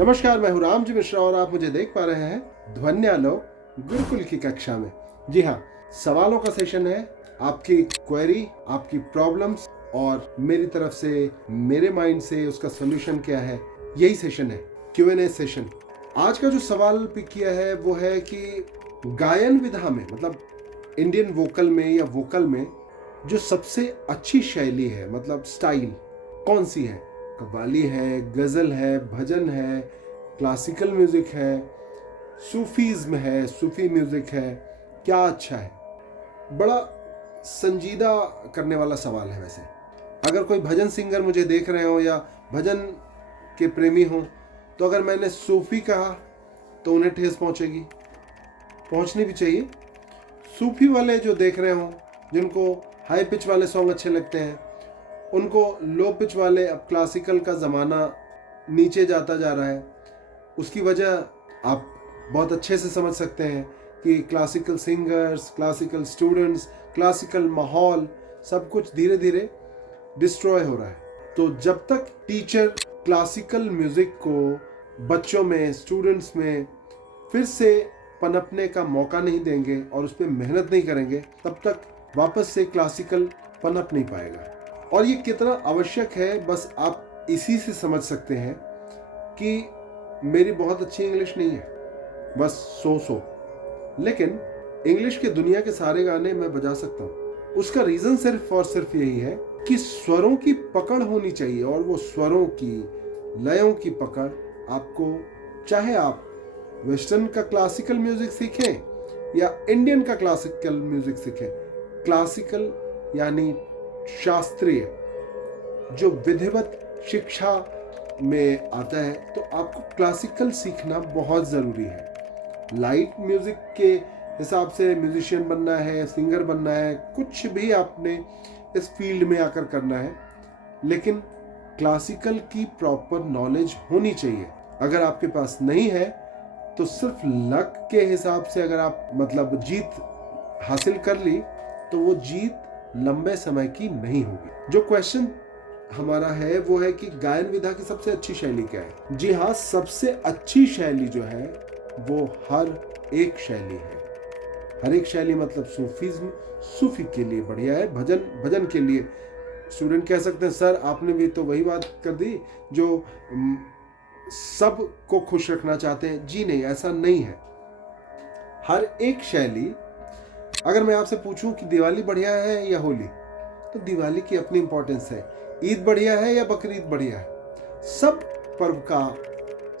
नमस्कार, मैं हूं राम जी मिश्रा और आप मुझे देख पा रहे हैं ध्वन्यालोक गुरुकुल की कक्षा में। जी हाँ, सवालों का सेशन है। आपकी क्वेरी, आपकी प्रॉब्लम्स और मेरी तरफ से, मेरे माइंड से उसका सॉल्यूशन क्या है, यही सेशन है, Q&A सेशन। आज का जो सवाल पिक किया है वो है कि गायन विधा में, मतलब इंडियन वोकल में या वोकल में जो सबसे अच्छी शैली है, मतलब स्टाइल कौन सी है? कव्वाली है, गज़ल है, भजन है, क्लासिकल म्यूज़िक है, सूफीज़्म है, सूफी म्यूज़िक है, क्या अच्छा है? बड़ा संजीदा करने वाला सवाल है। वैसे अगर कोई भजन सिंगर मुझे देख रहे हो या भजन के प्रेमी हो, तो अगर मैंने सूफी कहा तो उन्हें ठेस पहुंचेगी, पहुंचनी भी चाहिए। सूफी वाले जो देख रहे हो, जिनको हाई पिच वाले सॉन्ग अच्छे लगते हैं, उनको लो पिच वाले, अब क्लासिकल का ज़माना नीचे जाता जा रहा है, उसकी वजह आप बहुत अच्छे से समझ सकते हैं कि classical singers, classical students, classical माहौल सब कुछ धीरे धीरे डिस्ट्रॉय हो रहा है। तो जब तक टीचर क्लासिकल म्यूज़िक को बच्चों में, स्टूडेंट्स में फिर से पनपने का मौका नहीं देंगे और उस पर मेहनत नहीं करेंगे, तब तक वापस से क्लासिकल पनप नहीं पाएगा। और ये कितना आवश्यक है, बस आप इसी से समझ सकते हैं कि मेरी बहुत अच्छी इंग्लिश नहीं है, बस सो लेकिन इंग्लिश के दुनिया के सारे गाने मैं बजा सकता हूँ। उसका रीज़न सिर्फ और सिर्फ यही है कि स्वरों की पकड़ होनी चाहिए, और वो स्वरों की, लयों की पकड़ आपको, चाहे आप वेस्टर्न का क्लासिकल म्यूज़िक सीखें या इंडियन का क्लासिकल म्यूज़िक सीखें। क्लासिकल यानी शास्त्रीय, जो विधिवत शिक्षा में आता है, तो आपको क्लासिकल सीखना बहुत ज़रूरी है। लाइट म्यूज़िक के हिसाब से म्यूजिशियन बनना है, सिंगर बनना है, कुछ भी आपने इस फील्ड में आकर करना है, लेकिन क्लासिकल की प्रॉपर नॉलेज होनी चाहिए। अगर आपके पास नहीं है तो सिर्फ लक के हिसाब से अगर आप मतलब जीत हासिल कर ली, तो वो जीत लंबे समय की नहीं होगी। जो क्वेश्चन हमारा है वो है कि गायन विधा की सबसे अच्छी शैली क्या है? जी हाँ, सबसे अच्छी शैली जो है वो हर एक शैली है। हर एक शैली मतलब सूफीज्म, सूफी के लिए बढ़िया है। भजन के लिए स्टूडेंट कह सकते हैं, सर आपने भी तो वही बात कर दी जो सब को खुश रखना चाहते हैं। जी नहीं, ऐसा नहीं है। हर एक शैली, अगर मैं आपसे पूछूं कि दिवाली बढ़िया है या होली, तो दिवाली की अपनी इंपॉर्टेंस है। ईद बढ़िया है या बकरीद बढ़िया है? सब पर्व का,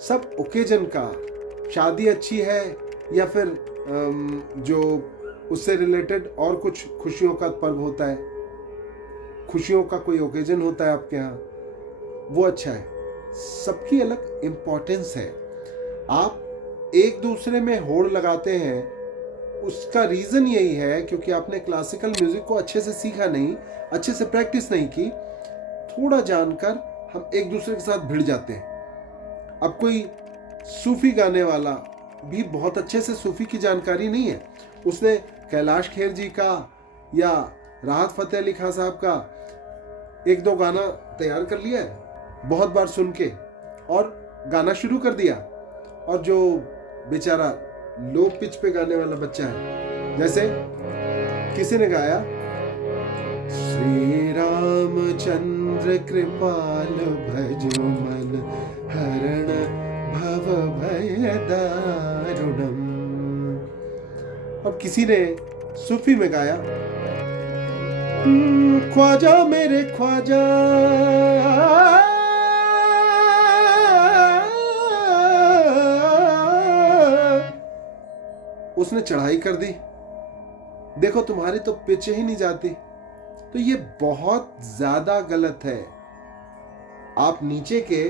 सब ओकेजन का, शादी अच्छी है या फिर जो उससे रिलेटेड और कुछ खुशियों का पर्व होता है, खुशियों का कोई ओकेजन होता है आपके यहाँ, वो अच्छा है। सबकी अलग इम्पोर्टेंस है। आप एक दूसरे में होड़ लगाते हैं, उसका रीज़न यही है क्योंकि आपने क्लासिकल म्यूज़िक को अच्छे से सीखा नहीं, अच्छे से प्रैक्टिस नहीं की। थोड़ा जानकर हम एक दूसरे के साथ भिड़ जाते हैं। अब कोई सूफी गाने वाला भी बहुत अच्छे से सूफी की जानकारी नहीं है, उसने कैलाश खेर जी का या राहत फ़तेह अली खान साहब का एक दो गाना तैयार कर लिया है, बहुत बार सुन के और गाना शुरू कर दिया, और जो बेचारा लो पिच पे गाने वाला बच्चा है, जैसे किसी ने गाया, श्री रामचंद्र कृपाल भजो मन हरण भव भय दारुणम। अब किसी ने सूफी में गाया, ख्वाजा मेरे ख्वाजा, उसने चढ़ाई कर दी, देखो तुम्हारी तो पिच ही नहीं जाती। तो ये बहुत ज्यादा गलत है। आप नीचे के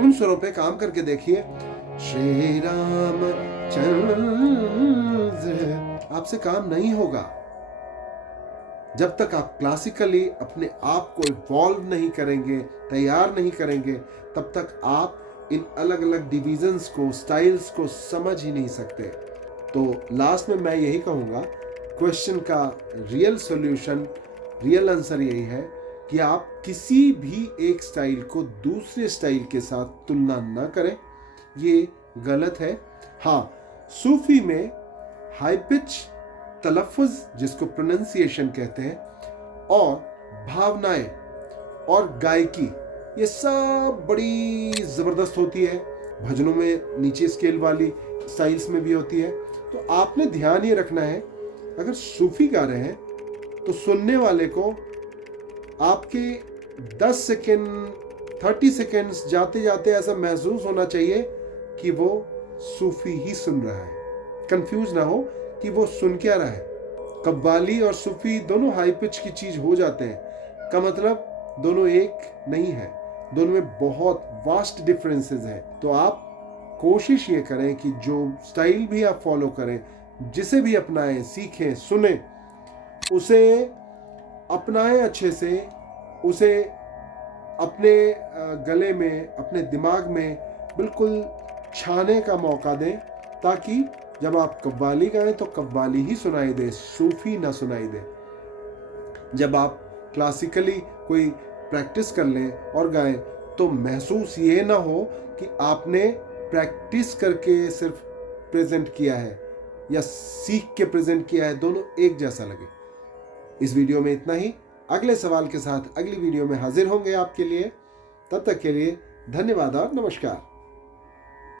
उन स्वरों पे काम करके देखिए। श्री राम चंद्र, आपसे काम नहीं होगा जब तक आप क्लासिकली अपने आप को इवॉल्व नहीं करेंगे, तैयार नहीं करेंगे, तब तक आप इन अलग अलग डिविजन्स को, स्टाइल्स को समझ ही नहीं सकते। तो लास्ट में मैं यही कहूँगा, क्वेश्चन का रियल सॉल्यूशन, रियल आंसर यही है कि आप किसी भी एक स्टाइल को दूसरे स्टाइल के साथ तुलना न करें। ये गलत है। हाँ, सूफी में हाई पिच तलफ़ुज़, जिसको प्रोनंसिएशन कहते हैं, और भावनाएं और गायकी, ये सब बड़ी ज़बरदस्त होती है। भजनों में नीचे स्केल वाली स्टाइल्स में भी होती है। तो आपने ध्यान ये रखना है, अगर सूफी गा रहे हैं तो सुनने वाले को आपके 10 सेकेंड 30 सेकेंड्स जाते जाते ऐसा महसूस होना चाहिए कि वो सूफी ही सुन रहा है। कंफ्यूज ना हो कि वो सुन क्या रहा है। कव्वाली और सूफी दोनों हाई पिच की चीज हो जाते हैं, का मतलब दोनों एक नहीं है, दोनों में बहुत वास्ट डिफरेंसेस हैं। तो आप कोशिश ये करें कि जो स्टाइल भी आप फॉलो करें, जिसे भी अपनाएं, सीखें, सुने, उसे अपनाएं अच्छे से, उसे अपने गले में, अपने दिमाग में बिल्कुल छाने का मौका दें, ताकि जब आप कव्वाली गाएं तो कव्वाली ही सुनाई दे, सूफी ना सुनाई दे। जब आप क्लासिकली कोई प्रैक्टिस कर लें और गाएं तो महसूस ये ना हो कि आपने प्रैक्टिस करके सिर्फ प्रेजेंट किया है या सीख के प्रेजेंट किया है, दोनों एक जैसा लगे। इस वीडियो में इतना ही। अगले सवाल के साथ अगली वीडियो में हाजिर होंगे आपके लिए। तब तक के लिए धन्यवाद और नमस्कार।